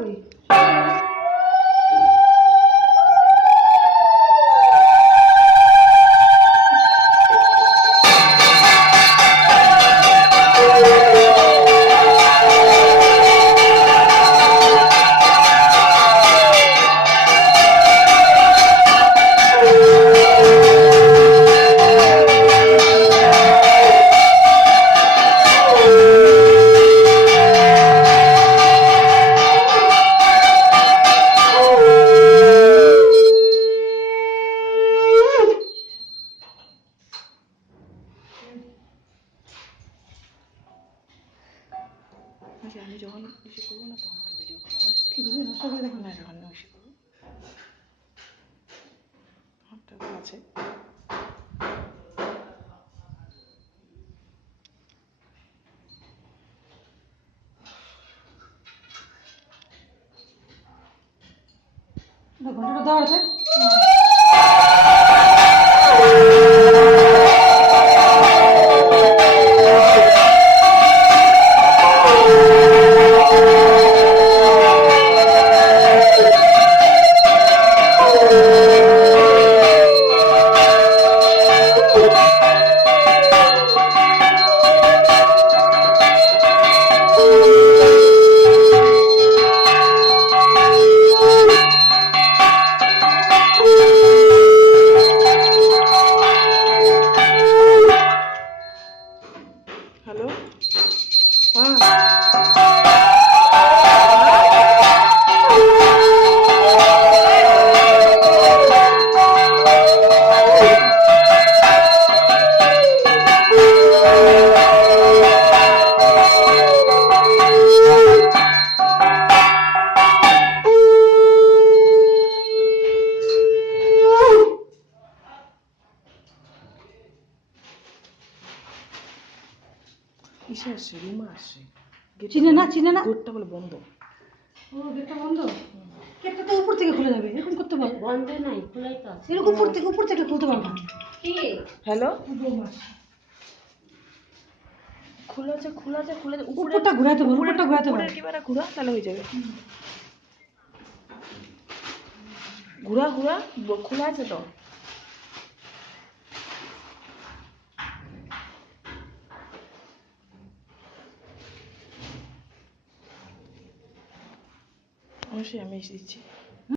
করি। আমি যখন ইসে করবো না তখন তো ভিডিও করবো। কি করবি? নষ্ট করে দেখো না না। যখন ইসে করবো আমারটা আছে। ঘন্টাটা দেওয়া আছে। হ্যালো, হ্যাঁ কিসে আসছে? রুমা আসছে। চিনে না। গেটটা বলে বন্ধ। ও গেটটা বন্ধ। গেটটা তো উপর থেকে খুলে যাবে, এরকম করতে পারো। বন্ধ নাই, খোলাই তো আছে। এরকম উপর থেকে খুলতে পারবো না। কি হ্যালো, বৌমা, খোলা আছে খোলা আছে খোলা আছে। উপরটা ঘুরাতে বলো, উপরটা ঘুরাতে বলো। উপরের কিবারে ঘুরা, তাহলে হয়ে যাবে। ঘুরা ঘুরা, খোলা আছে তো। অবশ্যই আমি এসে দিচ্ছি।